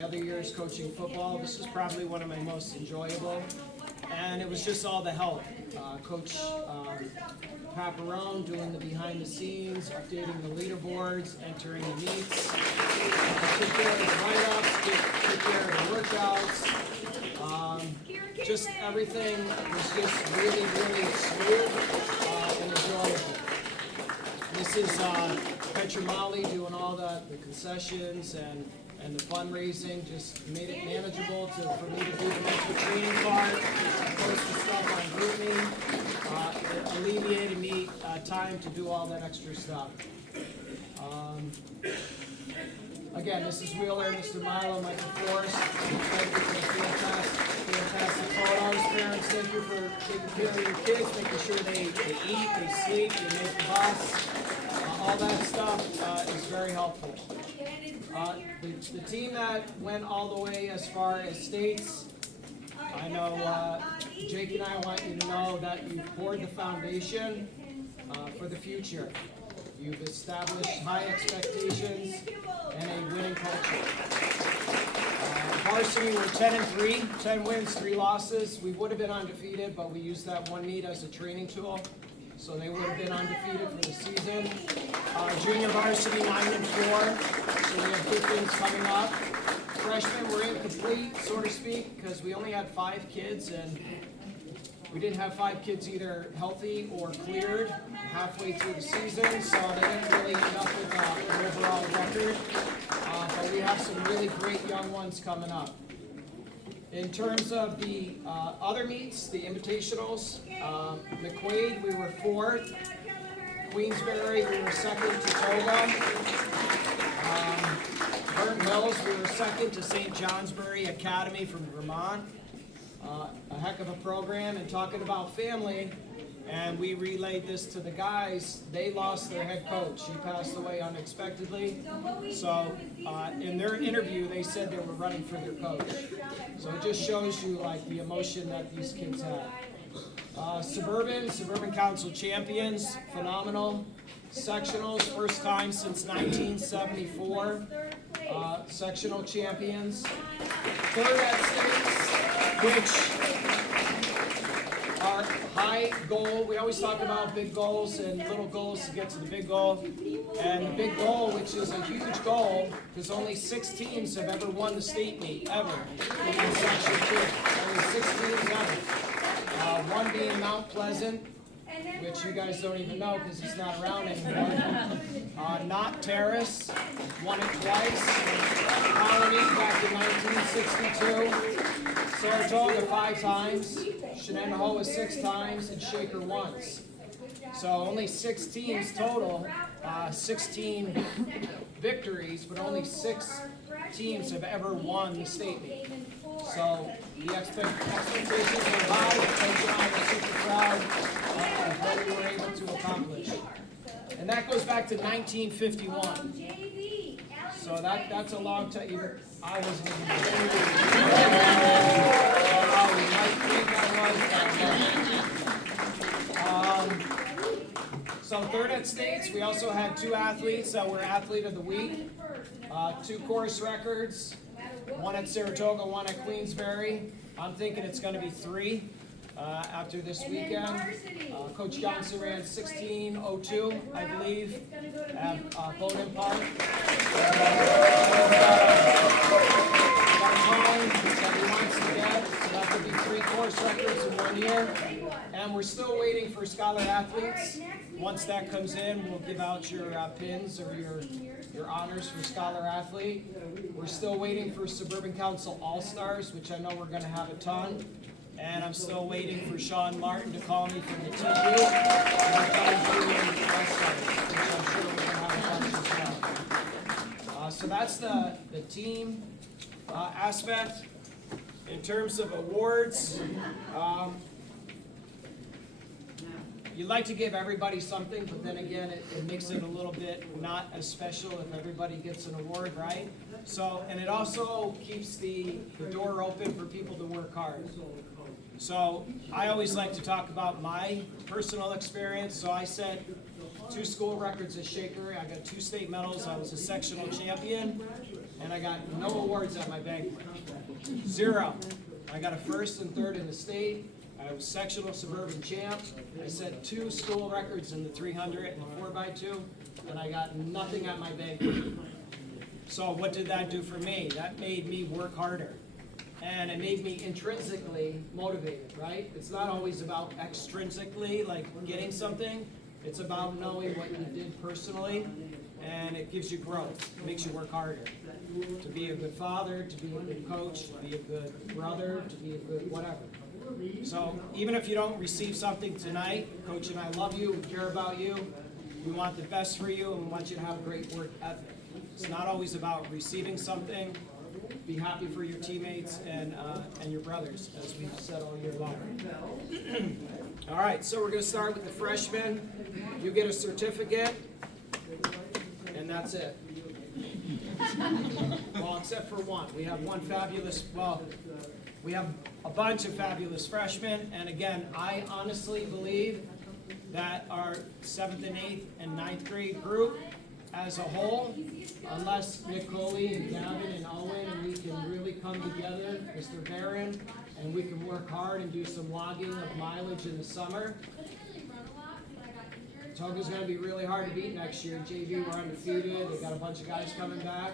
Other years coaching football, this was probably one of my most enjoyable, and it was just all the help. Coach Paparone doing the behind the scenes, updating the leaderboards, entering the meets, take care of the write-ups, take care of the workouts. Just everything was just really, really smooth and enjoyable. This is Petramali doing all the concessions and the fundraising, just made it manageable for me to do the mental training part, post the stuff on GroupMe. It alleviated me time to do all that extra stuff. Again, this is Wheeler, Mr. Milo, Michael Forrest. Thank you for the fantastic photos. Parents, thank you for taking care of your kids, making sure they eat, they sleep, they make the bus. All that stuff is very helpful. The team that went all the way as far as states, I know Jake and I want you to know that you've poured the foundation for the future. You've established high expectations and a winning culture. Varsity, we're 10-3, 10 wins, 3 losses. We would have been undefeated, but we used that one meet as a training tool. So they would have been undefeated for the season. Junior varsity 9-4, so we have good things coming up. Freshmen were incomplete, so to speak, because we only had 5 kids, and we didn't have 5 kids either healthy or cleared halfway through the season, so they didn't really end up with an overall record. But we have some really great young ones coming up. In terms of the other meets, the invitationals, McQuaid, we were 4th. Queensbury, we were 2nd to Toga. Burton Hills, we were 2nd to St. Johnsbury Academy from Vermont. A heck of a program. And talking about family, and we relayed this to the guys, they lost their head coach. He passed away unexpectedly. So in their interview, they said they were running for their coach. So it just shows you like the emotion that these kids have. Suburban Council champions, phenomenal. Sectionals, first time since 1974. Sectional champions. Third at states, which our high goal, we always talk about big goals and little goals to get to the big goal. And the big goal, which is a huge goal, because only 6 teams have ever won the state meet, ever, in Section 2. Only 6 teams ever. One being Mount Pleasant, which you guys don't even know because he's not around anymore. Not Terrace, won it twice. Colony back in 1962. Saratoga 5 times. Shenandoah 6 times, and Shaker once. So only 6 teams total, 16 victories, but only 6 teams have ever won the state meet. So the expectations are high. The coach and I are super proud of what we were able to accomplish. And that goes back to 1951. So that's a long time. Even I wasn't even you might think I was. So 3rd at states, we also had 2 athletes that were athlete of the week. 2 course records. 1 at Saratoga, 1 at Queensbury. I'm thinking it's going to be 3 after this weekend. Coach Johnson ran 16:02, I believe, at Bowden Park. Got a time that he wants to get, so that could be 3 course records in 1 year. And we're still waiting for scholar athletes. Once that comes in, we'll give out your pins or your honors for scholar athlete. We're still waiting for Suburban Council All-Stars, which I know we're going to have a ton. And I'm still waiting for Sean Martin to call me from the TU. And I'm trying to do All-Stars, which I'm sure we're going to have a bunch as well. So that's the team aspect. In terms of awards, you'd like to give everybody something, but then again, it makes it a little bit not as special if everybody gets an award, right? So, and it also keeps the door open for people to work hard. So, I always like to talk about my personal experience. So I set 2 school records as Shaker. I got 2 state medals. I was a sectional champion. and I got no awards at my banquet. 0. I got a first and third in the state. I was sectional suburban champ. I set 2 school records in the 300 and the 4x2, and I got nothing at my banquet. So what did that do for me? That made me work harder. And it made me intrinsically motivated, right? It's not always about extrinsically, like getting something. It's about knowing what you did personally, and it gives you growth. It makes you work harder. To be a good father, to be a good coach, to be a good brother, to be a good whatever. So even if you don't receive something tonight, Coach and I love you, we care about you, we want the best for you, and we want you to have a great work ethic. It's not always about receiving something. Be happy for your teammates and your brothers, as we've said all year long. All right, so we're going to start with the freshmen. You get a certificate, and that's it. Well, except for one. We have one fabulous, well, we have a bunch of fabulous freshmen, and again, I honestly believe that our 7th and 8th and 9th grade group as a whole, unless Nicole and Gavin and Owen and we can really come together, Mr. Barron, and we can work hard and do some logging of mileage in the summer. Toga's going to be really hard to beat next year. JV, we're undefeated. They got a bunch of guys coming back.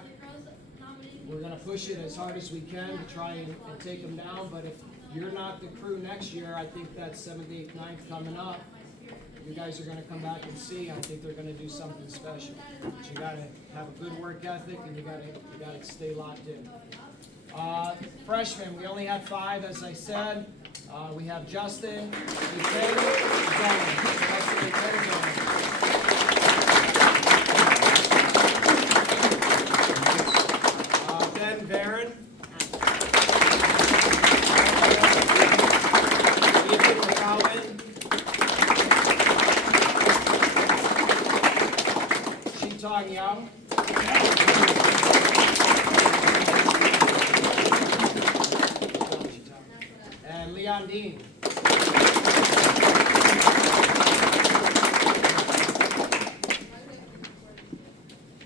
We're going to push it as hard as we can to try and take them down. But if you're not the crew next year, I think that 7th, 8th, 9th coming up, you guys are going to come back and see. I think they're going to do something special. But you got to have a good work ethic, and you got to stay locked in. Freshmen, we only had 5, as I said. We have Justin, Ben, Barron, Ethan McCowan, Shitong Young, and Leon Dean.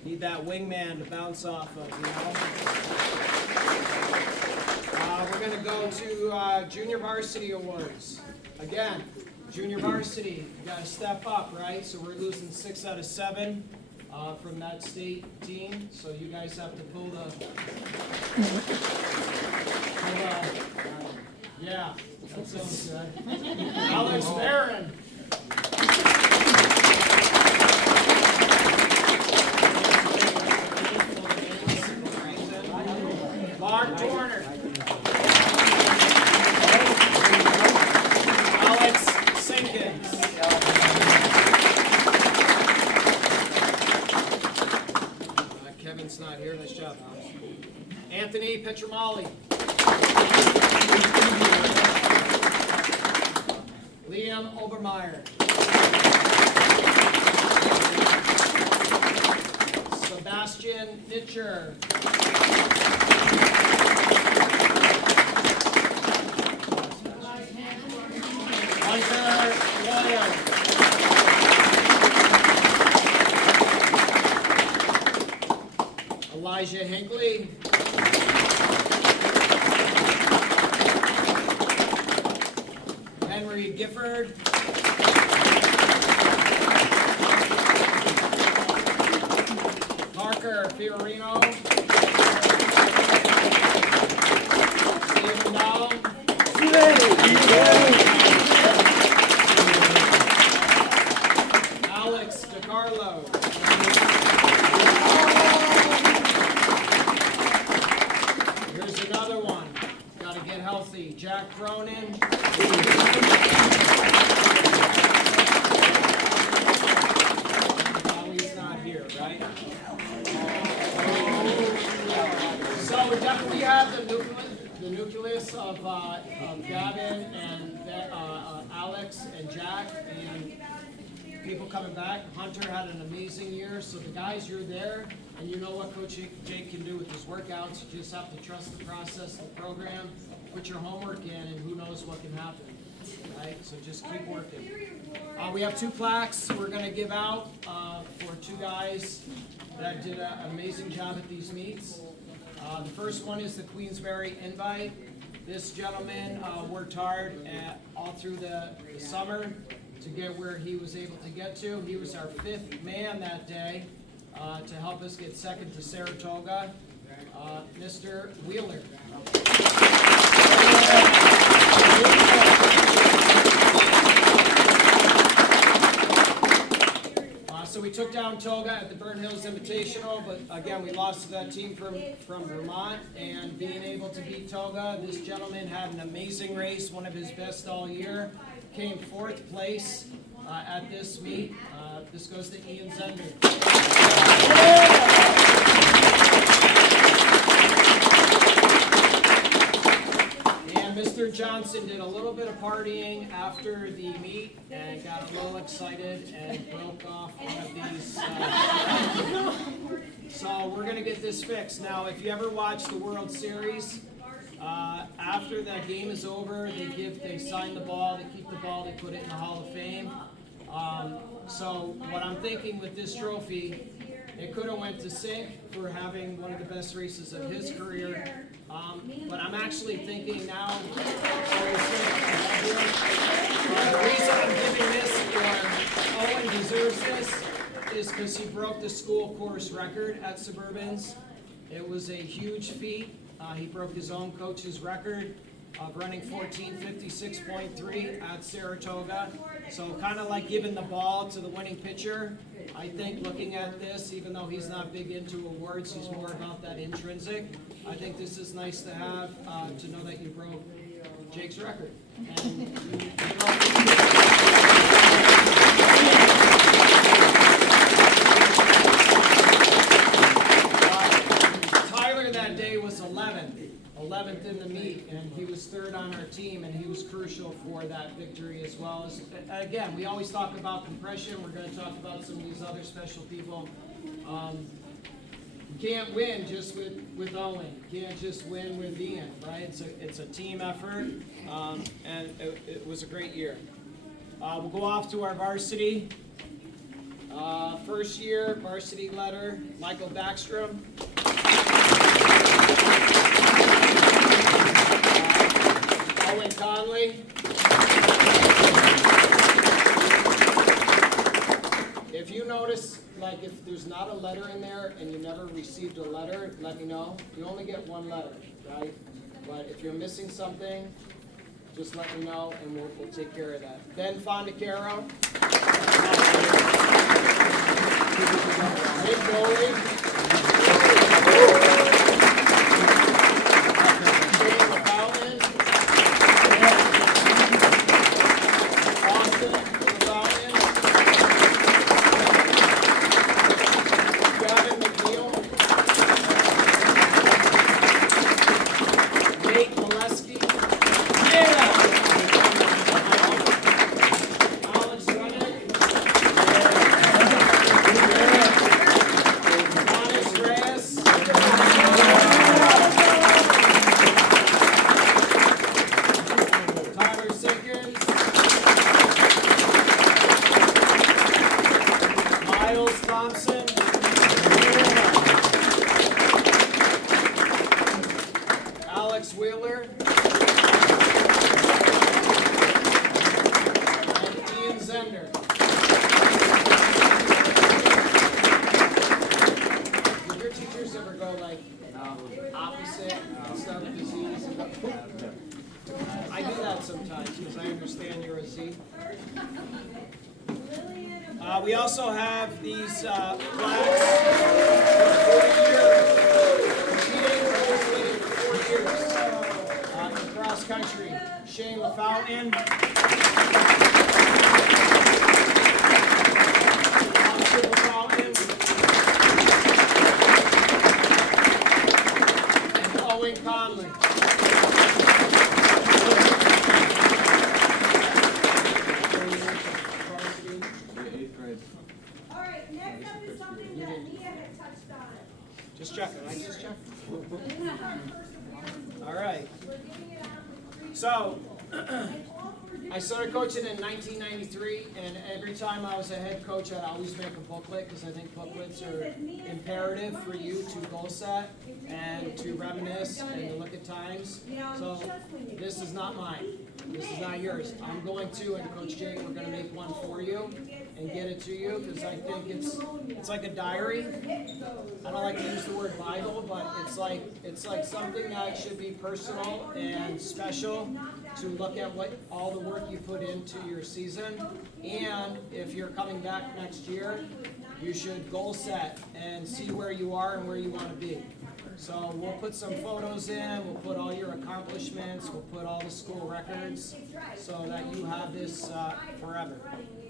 Need that wingman to bounce off of, you know? We're going to go to Junior Varsity Awards. Again, Junior Varsity, you got to step up, right? So we're losing 6 out of 7 from that state team. So you guys have to pull the yeah, that sounds good. Alex Barron. Mark Turner. Alex Sinkins. Kevin's not here. Nice job, Alex. Anthony Petramali. Liam Obermeyer. Sebastian Nitcher. Hunter Williams. Elijah Hinckley. Henry Gifford. Parker Fiorino. Stephen Dahl. Alex DiCarlo. Here's another one. Got to get healthy. Jack Cronin. He's not here, right? So we definitely have the nucleus of Gavin and Alex and Jack and people coming back. Hunter had an amazing year. So the guys, you're there, and you know what Coach Jake can do with his workouts. You just have to trust the process, the program, put your homework in, and who knows what can happen. Right? So just keep working. We have 2 plaques we're going to give out for 2 guys that did an amazing job at these meets. The first one is the Queensberry Invite. This gentleman worked hard all through the summer to get where he was able to get to. He was our 5th man that day to help us get second to Saratoga, Mr. Wheeler. So we took down Toga at the Burn Hills Invitational, but again, we lost to that team from Vermont. And being able to beat Toga, this gentleman had an amazing race, one of his best all year. Came 4th place at this meet. This goes to Ian Zender. Mr. Johnson did a little bit of partying after the meet and got a little excited and broke off one of these. So we're going to get this fixed. Now, if you ever watch the World Series, after that game is over, they sign the ball, they keep the ball, they put it in the Hall of Fame. So what I'm thinking with this trophy, it could have went to Sink for having one of the best races of his career. But I'm actually thinking now, the reason I'm giving this, or Owen deserves this, is because he broke the school course record at Suburbans. It was a huge feat. He broke his own coach's record of running 14:56.3 at Saratoga. So kind of like giving the ball to the winning pitcher. I think looking at this, even though he's not big into awards, he's more about that intrinsic. I think this is nice to have, to know that you broke Jake's record. And Tyler that day was 11th in the meet, and he was 3rd on our team, and he was crucial for that victory as well. Again, we always talk about compression. We're going to talk about some of these other special people. You can't win just with Owen. You can't just win with Ian, right? It's a team effort, and it was a great year. We'll go off to our varsity. First year, varsity letter, Michael Backstrom. Owen Conley. If you notice, like if there's not a letter in there and you never received a letter, let me know. You only get one letter, right? But if you're missing something, just let me know and we'll take care of that. Ben Fondacaro. Big goalie. Wheeler, and Ian Zender. Did your teachers ever go like opposite and stuff? I do that sometimes because I understand you're a Z. We also have these flags for 4 years. Cross country, Shane LaFountain. And Owen Conley. All right, next up is something that Nia had touched on. Just checking, I just checked. All right. So, I started coaching in 1993, and every time I was a head coach, I'd always make a booklet because I think booklets are imperative for you to goal set and to reminisce and to look at times. So this is not mine. This is not yours. I'm going to, and Coach Jay, we're going to make one for you and get it to you because I think it's like a diary. I don't like to use the word Bible, but it's like something that should be personal and special to look at what all the work you put into your season. And if you're coming back next year, you should goal set and see where you are and where you want to be. So we'll put some photos in, we'll put all your accomplishments, we'll put all the school records so that you have this forever.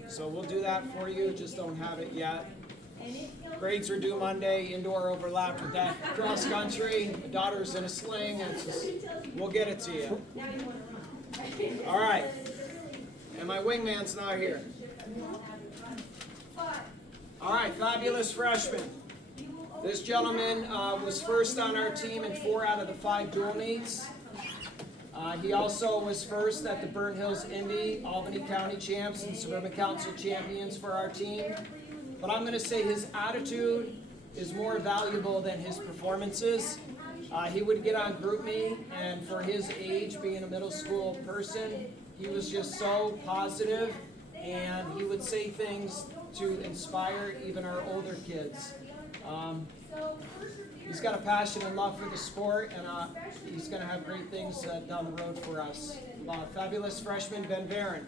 So we'll do that for you, just don't have it yet. Grades are due Monday, indoor overlapped with that cross country. My daughter's in a sling, and it's just, we'll get it to you. All right, and my wingman's not here. All right, fabulous freshman. This gentleman was first on our team in 4 out of the 5 dual meets. He also was first at the Burnt Hills Indy, Albany County Champs, and Suburban Council Champions for our team. But I'm going to say his attitude is more valuable than his performances. He would get on group me, and for his age, being a middle school person, he was just so positive, and he would say things to inspire even our older kids. He's got a passion and love for the sport, and he's going to have great things down the road for us. Fabulous freshman, Ben Barron.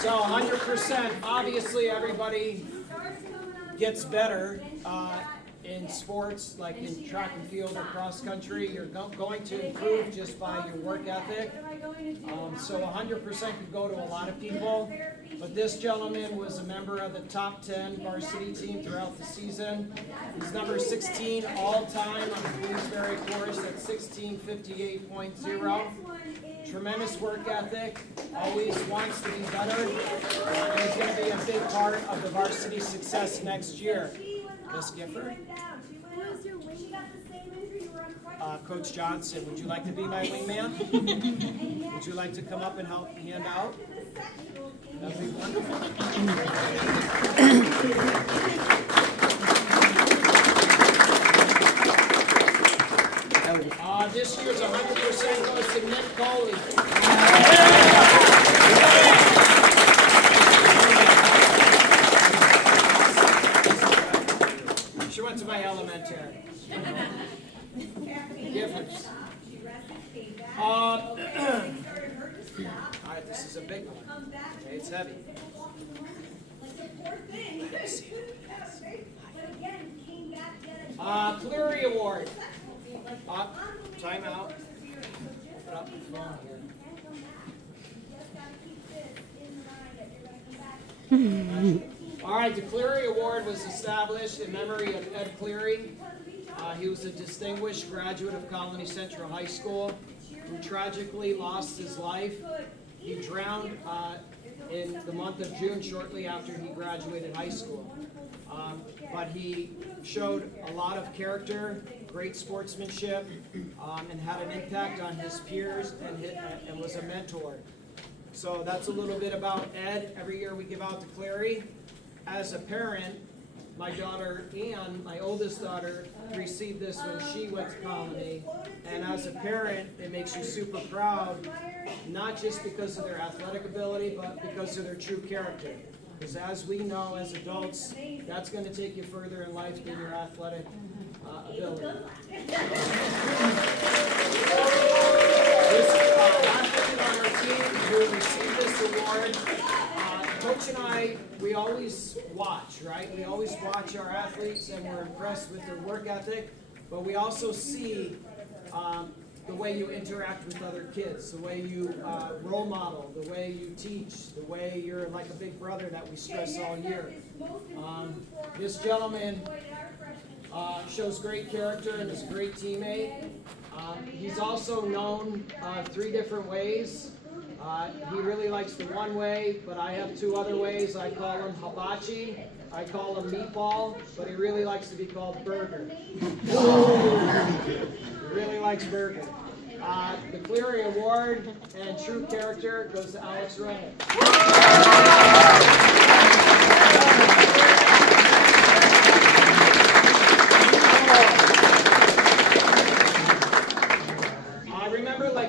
So 100%, obviously everybody gets better in sports, like in track and field or cross country. You're going to improve just by your work ethic. So 100% could go to a lot of people. But this gentleman was a member of the top 10 varsity team throughout the season. He's number 16 all time on the Queensberry course at 16:58.0. Tremendous work ethic, always wants to be better, and is going to be a big part of the varsity success next year. Miss Gifford? Coach Johnson, would you like to be my wingman? Would you like to come up and help hand out? That would be wonderful. This year's 100% goes to Nick Coley. She went to my elementary. Giffords. All right, this is a big one. Okay, it's heavy. Cleary Award. Time out. Put up the phone here. All right, the Cleary Award was established in memory of Ed Cleary. He was a distinguished graduate of Colony Central High School who tragically lost his life. He drowned in the month of June shortly after he graduated high school. But he showed a lot of character, great sportsmanship, and had an impact on his peers and was a mentor. So that's a little bit about Ed. Every year we give out the Cleary. As a parent, my daughter Ann, my oldest daughter, received this when she went to Colony. And as a parent, it makes you super proud, not just because of their athletic ability, but because of their true character. Because as we know as adults, that's going to take you further in life than your athletic ability. This athlete on our team who received this award, Coach and I, we always watch, right? We always watch our athletes and we're impressed with their work ethic, but we also see the way you interact with other kids, the way you role model, the way you teach, the way you're like a big brother that we stress all year. This gentleman shows great character and is a great teammate. He's also known 3 different ways. He really likes the one way, but I have two other ways. I call him hibachi. I call him meatball, but he really likes to be called burger. He really likes burger. The Cleary Award and True Character goes to Alex Ryan.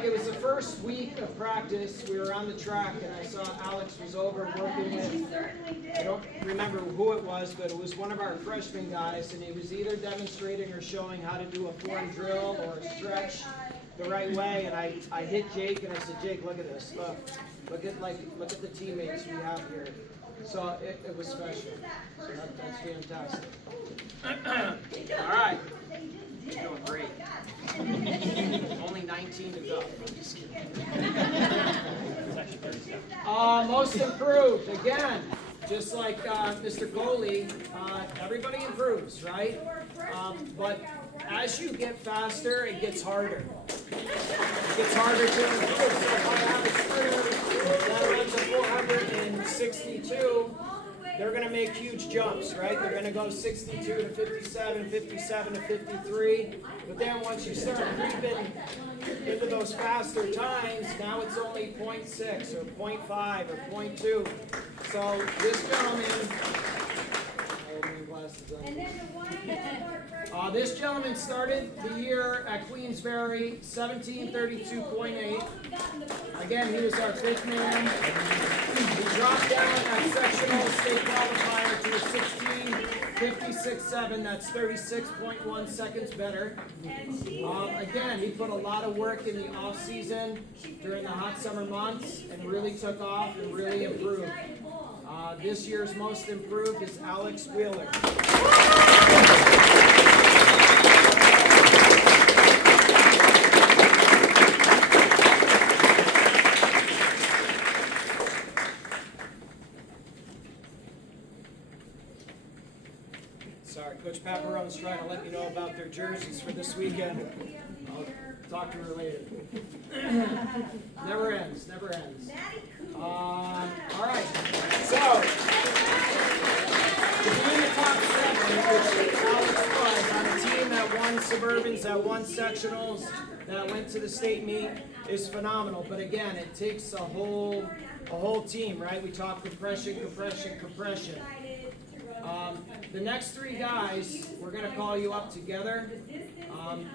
It was the first week of practice. We were on the track, and I saw Alex was over working with, I don't remember who it was, but it was one of our freshman guys, and he was either demonstrating or showing how to do a form drill or a stretch the right way. And I hit Jake, and I said, Jake, look at this. Look at the teammates we have here. So it was special. So that's fantastic. All right. You're doing great. Only 19 to go. I'm just kidding. It's actually 37. Most improved. Again, just like Mr. Coley, everybody improves, right? But as you get faster, it gets harder. It gets harder to improve. So if I have a sprinter that runs a 462, they're going to make huge jumps, right? They're going to go 62 to 57, 57 to 53. But then once you start creeping into those faster times, now it's only 0.6 or 0.5 or 0.2. So this gentleman, this gentleman started the year at Queensberry, 1732.8. Again, he was our fifth man. He dropped down at sectional state qualifier to a 16.56.7. That's 36.1 seconds better. Again, he put a lot of work in the off season during the hot summer months and really took off and really improved. This year's most improved is Alex Wheeler. Sorry, Coach Paparone's trying to let me know about their jerseys for this weekend. I'll talk to her later. Never ends, never ends. All right, so to be in the top 7, which Alex was on a team that won Suburbans, that won sectionals, that went to the state meet, is phenomenal. But again, it takes a whole team, right? We talk compression. The next 3 guys, we're going to call you up together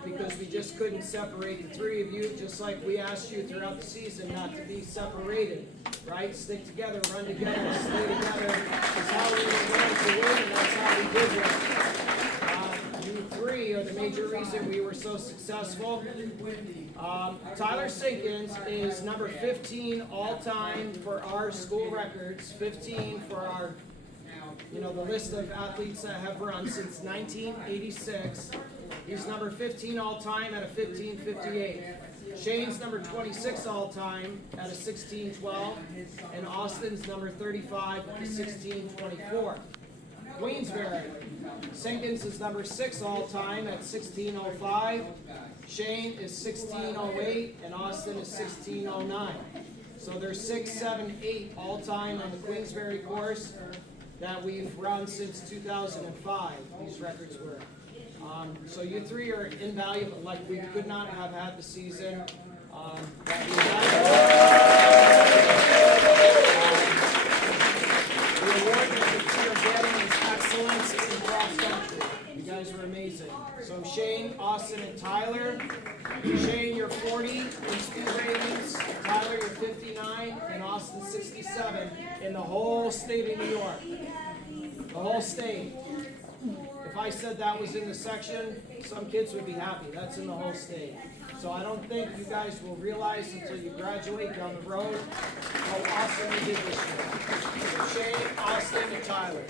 because we just couldn't separate the 3 of you, just like we asked you throughout the season not to be separated, right? Stick together, run together, stay together. That's how we were going to win, and that's how we did it. You 3 are the major reason we were so successful. Tyler Sinkins is number 15 all-time for our school records, 15 for our the list of athletes that have run since 1986. He's number 15 all-time at a 15:58. Shane's number 26 all-time at a 16:12. And Austin's number 35 at a 16:24. Queensberry. Sinkins is number 6 all-time at 16:05. Shane is 16:08. And Austin is 16:09. So there's 6, 7, 8 all-time on the Queensberry course that we've run since 2005, these records were. So you 3 are invaluable. Like, we could not have had the season that we had. The award that the 2 are getting is excellence in cross country. You guys were amazing. So Shane, Austin, and Tyler. Shane, you're 40 in speed ratings. Tyler, you're 59, and Austin, 67 in the whole state of New York. The whole state. If I said that was in the section, some kids would be happy. That's in the whole state. So I don't think you guys will realize until you graduate down the road how awesome you did this year. So Shane, Austin, and Tyler.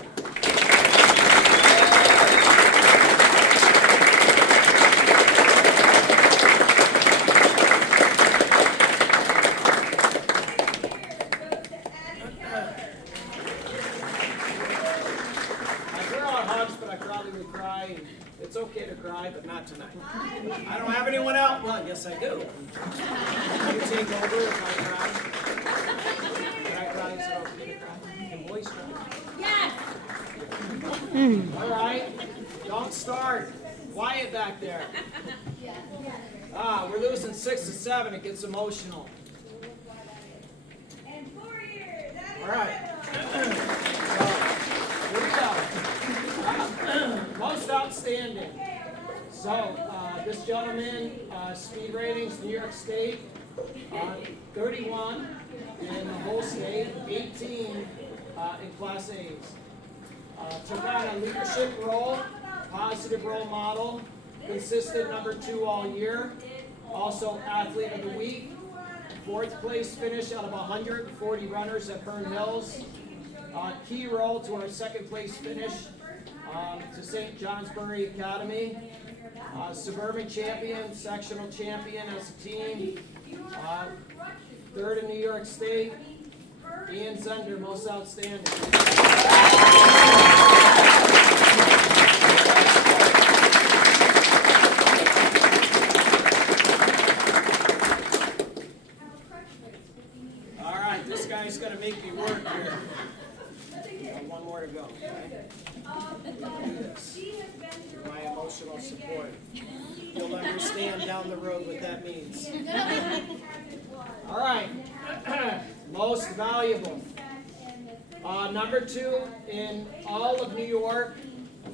It's okay to cry, but not tonight. I don't have anyone out. Well, yes, I do. You take over if I cry. All right, don't start. Quiet back there. We're losing 6-7. It gets emotional. All right. Here we go. Most outstanding. So, this gentleman, speed ratings, New York State, 31 in the whole state, 18 in Class A's. Took on a leadership role, positive role model, consistent number 2 all year. Also, athlete of the week. 4th place finish out of 140 runners at Fern Hills. Key role to our 2nd place finish to St. Johnsbury Academy. Suburban champion, sectional champion as a team. 3rd in New York State. Ian Zender, most outstanding. All right, this guy's going to make me work here. One more to go. Okay? Do this. My emotional support. You'll understand down the road what that means. All right. Most valuable. Number 2 in all of New York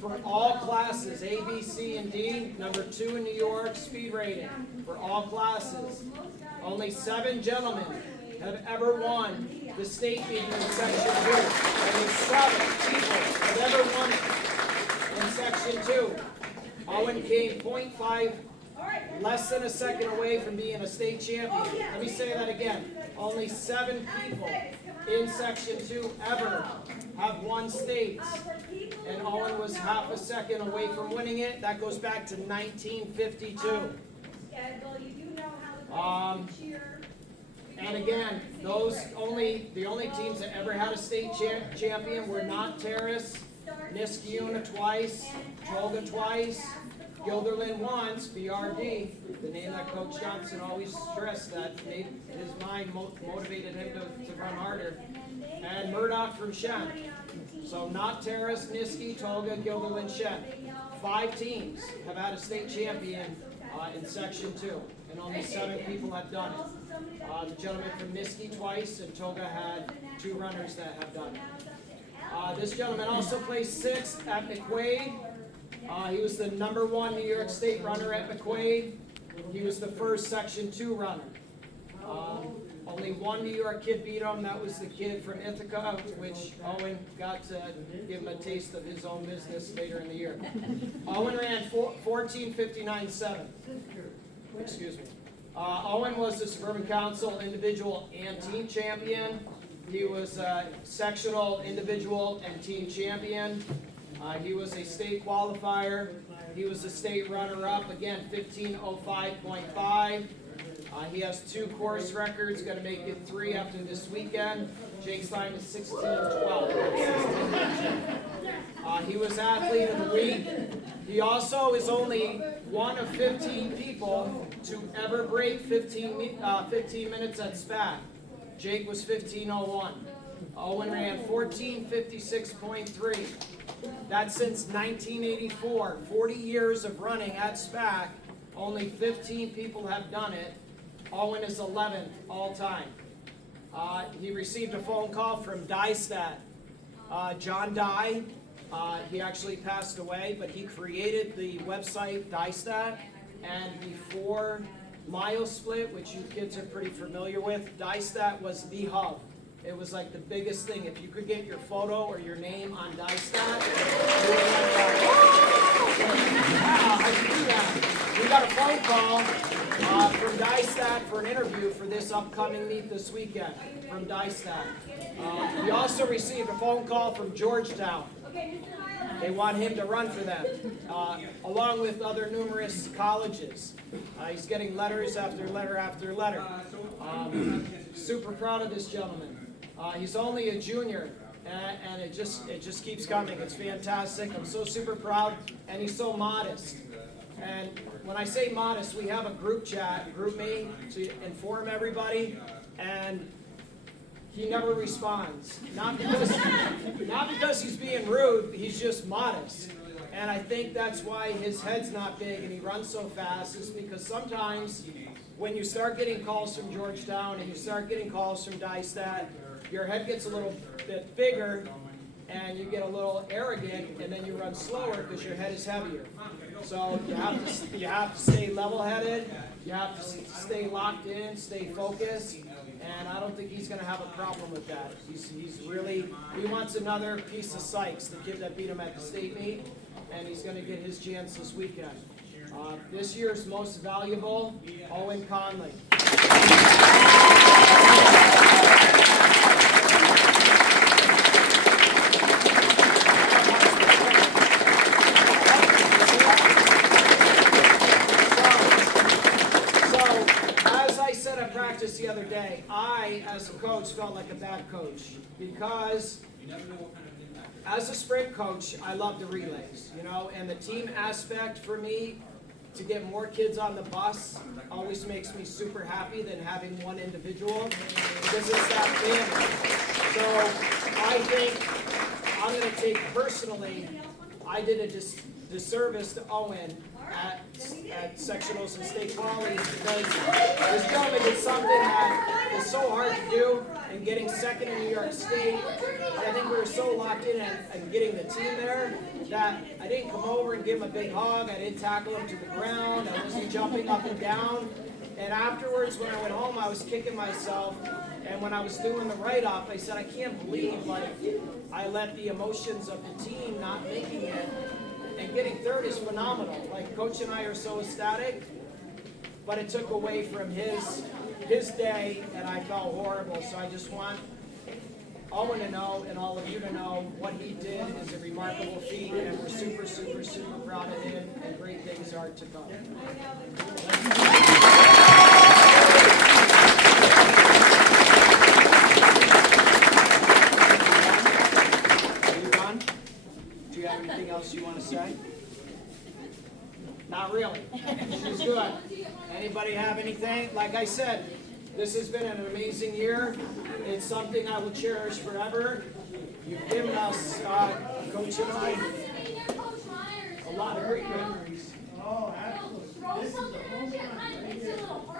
for all classes, A, B, C, and D. Number 2 in New York, speed rating for all classes. Only 7 gentlemen have ever won the state meeting in Section 2. Only 7 people have ever won it in Section 2. Owen came 0.5 less than a second away from being a state champion. Let me say that again. Only 7 people in Section 2 ever have won states. And Owen was half a second away from winning it. That goes back to 1952. And again, the only teams that ever had a state champion were not Terrace, Niskayuna twice, Tolga twice, Gilderland once, BRD, the name that Coach Johnson always stressed that made his mind motivated him to run harder, and Murdoch from Shen. So not Terrace, Niski, Tolga, Gilderland, Shen. 5 teams have had a state champion in Section 2, and only 7 people have done it. The gentleman from Niski twice, and Toga had 2 runners that have done it. This gentleman also placed 6th at McQuaid. He was the number 1 New York State runner at McQuaid. He was the first Section 2 runner. Only 1 New York kid beat him. That was the kid from Ithaca, which Owen got to give him a taste of his own business later in the year. Owen ran 14:59.7. Excuse me. Owen was the Suburban Council individual and team champion. He was sectional individual and team champion. He was a state qualifier. He was a state runner-up, again, 15:05.5. He has 2 course records, going to make it 3 after this weekend. Jake's time is 16:12. He was athlete of the week. He also is only one of 15 people to ever break 15 minutes at SPAC. Jake was 15:01. Owen ran 14:56.3. That's since 1984. 40 years of running at SPAC. Only 15 people have done it. Owen is 11th all time. He received a phone call from Dystat. John Dye, he actually passed away, but he created the website Dystat. And before MyoSplit, which you kids are pretty familiar with, Dystat was the hub. It was like the biggest thing. If you could get your photo or your name on Dystat, you would like, wow, how'd you do that? We got a phone call from Dystat for an interview for this upcoming meet this weekend from Dystat. We also received a phone call from Georgetown. They want him to run for them, along with other numerous colleges. He's getting letters after letter after letter. Super proud of this gentleman. He's only a junior, and it just keeps coming. It's fantastic. I'm so super proud, and he's so modest. And when I say modest, we have a group chat, group me, to inform everybody. And he never responds. Not because he's being rude, he's just modest. And I think that's why his head's not big and he runs so fast, is because sometimes when you start getting calls from Georgetown and you start getting calls from Dystat, your head gets a little bit bigger and you get a little arrogant, and then you run slower because your head is heavier. So you have to stay level-headed, you have to stay locked in, stay focused, and I don't think he's going to have a problem with that. He wants another piece of Sykes, the kid that beat him at the state meet, and he's going to get his chance this weekend. This year's most valuable, Owen Conley. The other day, I, as a coach, felt like a bad coach because as a sprint coach, I love the relays, and the team aspect for me to get more kids on the bus always makes me super happy than having one individual because it's that family. So I think I'm going to take personally, I did a disservice to Owen at sectionals and state qualities because this gentleman did something that is so hard to do in getting second in New York State. And I think we were so locked in and getting the team there that I didn't come over and give him a big hug. I didn't tackle him to the ground. I wasn't jumping up and down. And afterwards, when I went home, I was kicking myself. And when I was doing the write-up, I said, I can't believe I let the emotions of the team not making it. And getting third is phenomenal. Like, Coach and I are so ecstatic, but it took away from his day, and I felt horrible. So I just want Owen to know, and all of you to know, what he did is a remarkable feat, and we're super, super, super proud of him, and great things are to come. Anything else you want to say? Not really. She's good. Anybody have anything? Like I said, this has been an amazing year. It's something I will cherish forever. You've given us, Coach and I, a lot of great memories. Oh, absolutely. This is the whole time.